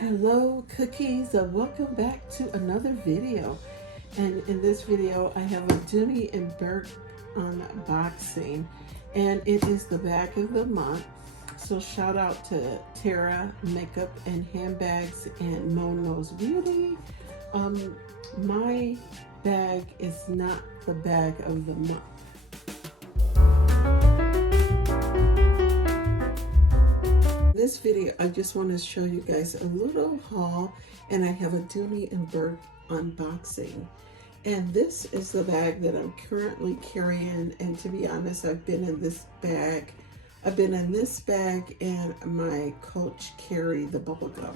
Hello cookies, welcome back to another video. And in this video I have a Dooney Bourke unboxing, and it is the bag of the month. So shout out to Tara Makeup and Handbags and Mono's Beauty. My bag is not the bag of the month. This video, I just want to show you guys a little haul, and I have a Dooney Bourke unboxing. And this is the bag that I'm currently carrying, and to be honest, I've been in this bag and my Coach carry the bubble gum.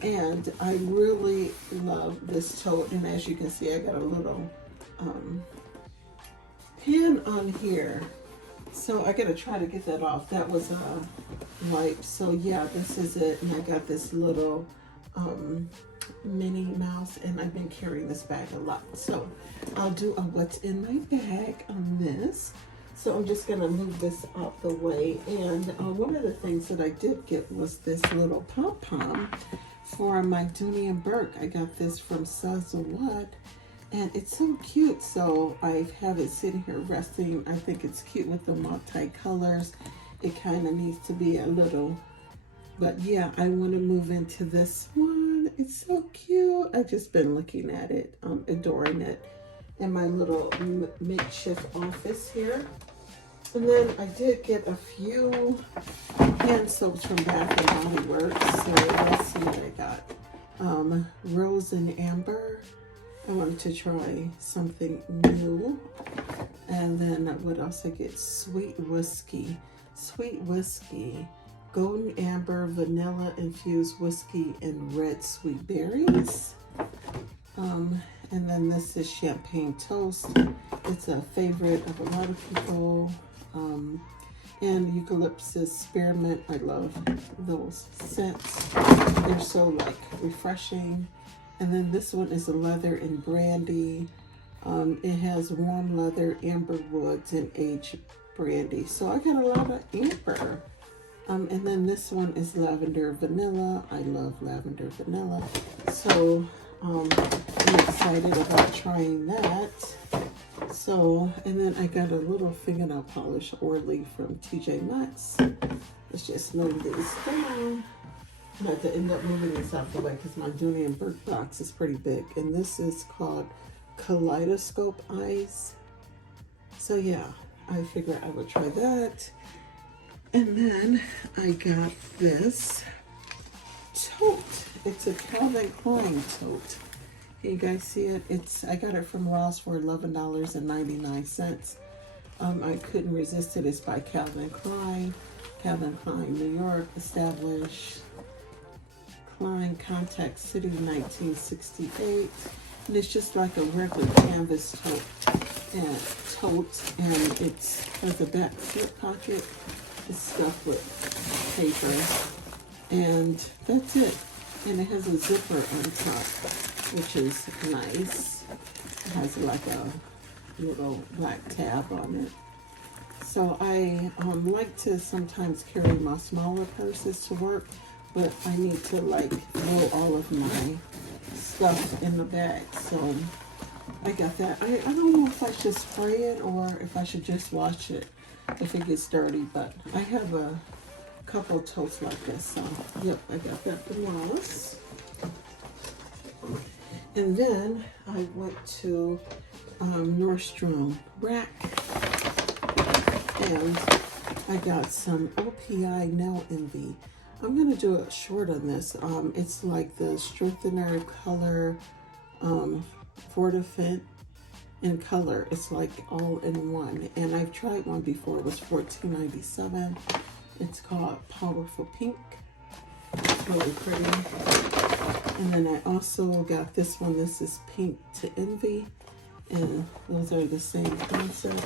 And I really love this tote, and as you can see, I got a little pin on here. So I gotta try to get that off. That was a wipe. So yeah, this is it. And I got this little Minnie Mouse, and I've been carrying this bag a lot. So I'll do a what's in my bag on this. So I'm just gonna move this out the way. And one of the things that I did get was this little pom-pom for my Dooney Bourke. I got this from What, and it's so cute. So I have it sitting here resting. I think it's cute with the multi-colors. It kind of needs to be a little, but yeah, I want to move into this one. It's so cute. I've just been looking at it, adoring it in my little makeshift office here. And then I did get a few hand soaps from Bath and Body Works. So let's see what I got. Rose and Amber. I wanted to try something new. And then what else I get? Sweet Whiskey, Golden Amber, Vanilla Infused Whiskey, and Red Sweet Berries. And then this is Champagne Toast. It's a favorite of a lot of people. And Eucalyptus Spearmint. I love those scents. They're so like refreshing. And then this one is a leather and brandy. It has warm leather, amber woods, and aged brandy. So I got a lot of amber. And then this one is lavender vanilla. I love lavender vanilla. So I'm excited about trying that. So, and then I got a little fingernail polish Orly from TJ Maxx. Let's just move these down. I had to end up moving this out the way because my Dooney Bourke box is pretty big. And this is called Kaleidoscope Eyes. So yeah, I figured I would try that. And then I got this tote. It's a Calvin Klein tote. Can you guys see it? I got it from Ross for $11.99. I couldn't resist it. It's by Calvin Klein. Calvin Klein, New York, established Klein, Contact City, 1968. And it's just like a regular canvas tote, and it has a back slip pocket. It's stuffed with paper, and that's it. And it has a zipper on top, which is nice. It has like a little black tab on it. So I like to sometimes carry my smaller purses to work, but I need to like throw all of my stuff in the bag. So I got that. I don't know if I should spray it or if I should just wash it if it gets dirty, but I have a couple totes like this. So yep, I got that from Ross. And then I went to Nordstrom Rack, and I got some OPI Nail Envy. I'm going to do a short on this. It's like the Strengthener Color Fortifent in color. It's like all in one. And I've tried one before. It was $14.97. It's called Powerful Pink. It's really pretty. And then I also got this one. This is Pink to Envy. And those are the same concept.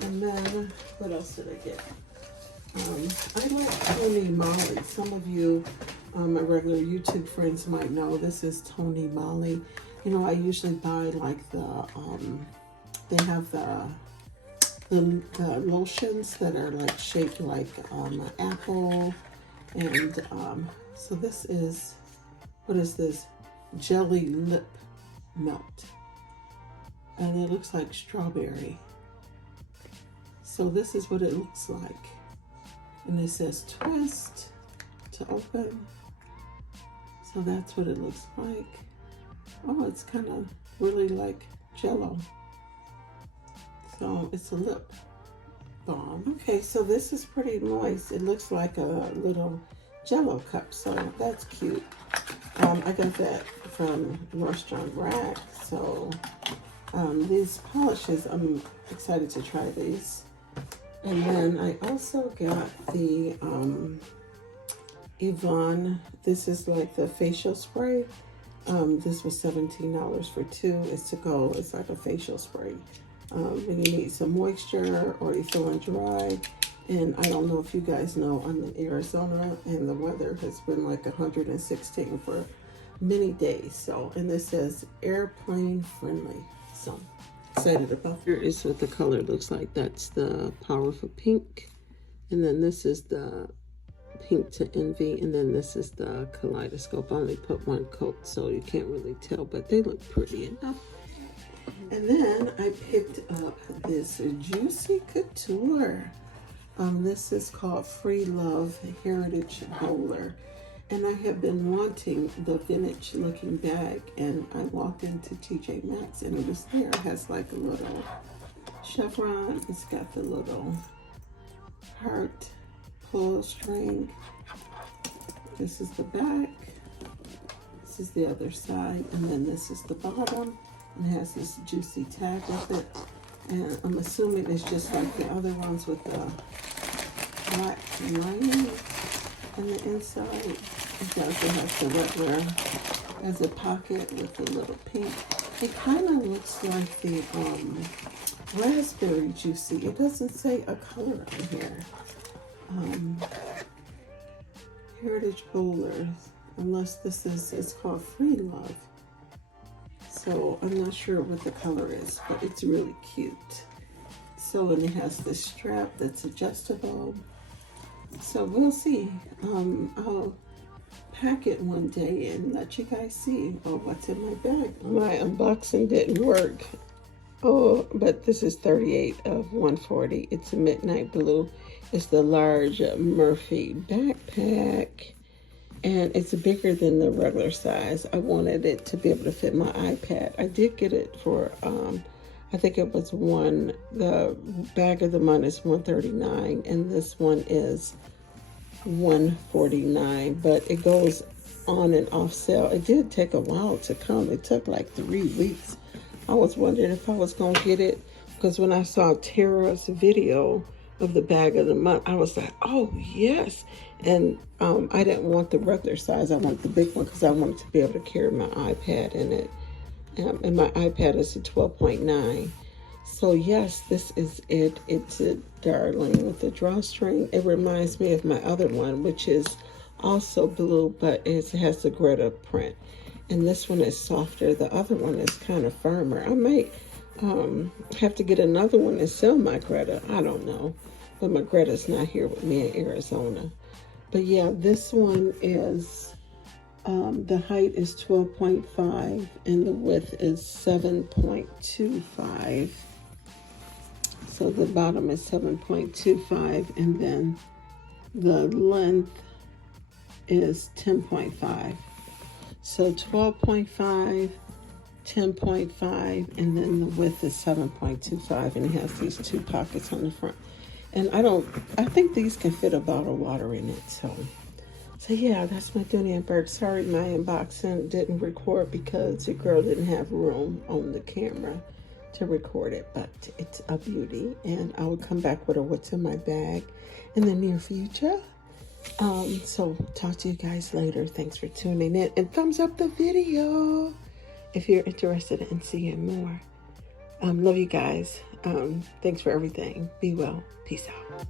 And then, what else did I get? I like Tony Moly. Some of you, my regular YouTube friends might know this is Tony Moly. You know, I usually buy like they have the lotions that are like shaped like apple And so this is, what is this? Jelly lip melt. And it looks like strawberry. So this is what it looks like. And it says twist to open. So that's what it looks like. Oh, it's kind of really like Jello. So it's a lip balm. Okay, so this is pretty moist. It looks like a little Jello cup, so that's cute. I got that from Nordstrom Rack. So these polishes, I'm excited to try these. And then I also got the Yvonne, this is like the facial spray. This was $17 for two. It's to go, it's like a facial spray. When you need some moisture or you're feeling dry. And I don't know if you guys know, I'm in Arizona and the weather has been like 116 for many days. So, and this says airplane friendly. So excited about. Here is what the color looks like. That's the Powerful Pink. And then this is the Pink to Envy. And then this is the Kaleidoscope. I only put one coat so you can't really tell, but they look pretty enough. And then I picked up this Juicy Couture. This is called Free Love Heritage Bowler. And I have been wanting the vintage looking bag, and I walked into TJ Maxx and it was there. It has like a little chevron. It's got the little heart pull string. This is the back. This is the other side. And then this is the bottom. It has this juicy tag with it. And I'm assuming it's just like the other ones with the black lining on the inside. It also has the regular as a pocket with the little pink. It kind of looks like the raspberry juicy. It doesn't say a color on here. Heritage Bowlers, unless this is, it's called Free Love. So I'm not sure what the color is, but it's really cute. So, and it has this strap that's adjustable. So we'll see. I'll pack it one day and let you guys see what's in my bag. My unboxing didn't work. Oh, but this is 38 of 140. It's a midnight blue. It's the large Murphy backpack. And it's bigger than the regular size. I wanted it to be able to fit my iPad. I did get it for, I think it was the bag of the month is $139, and this one is $149, but it goes on and off sale. It did take a while to come. It took like 3 weeks. I was wondering if I was gonna get it, because when I saw Tara's video of the bag of the month, I was like, oh yes. And I didn't want the regular size. I want the big one because I wanted to be able to carry my iPad in it. And my iPad is a 12.9. So yes, this is it. It's a darling with the drawstring. It reminds me of my other one, which is also blue, but it has the Greta print. And this one is softer. The other one is kind of firmer. I might have to get another one and sell my Greta. I don't know. But my Greta's not here with me in Arizona. But yeah, this one is, the height is 12.5 and the width is 7.25. So the bottom is 7.25 and then the length is 10.5. So 12.5, 10.5, and then the width is 7.25, and it has these 2 pockets on the front. And I think these can fit a bottle of water in it. So yeah, that's my Dooney Bourke. Sorry, my unboxing didn't record because the girl didn't have room on the camera to record it, but it's a beauty. And I will come back with what's in my bag in the near future. So talk to you guys later. Thanks for tuning in, and thumbs up the video if you're interested in seeing more. Love you guys. Thanks for everything. Be well. Peace out.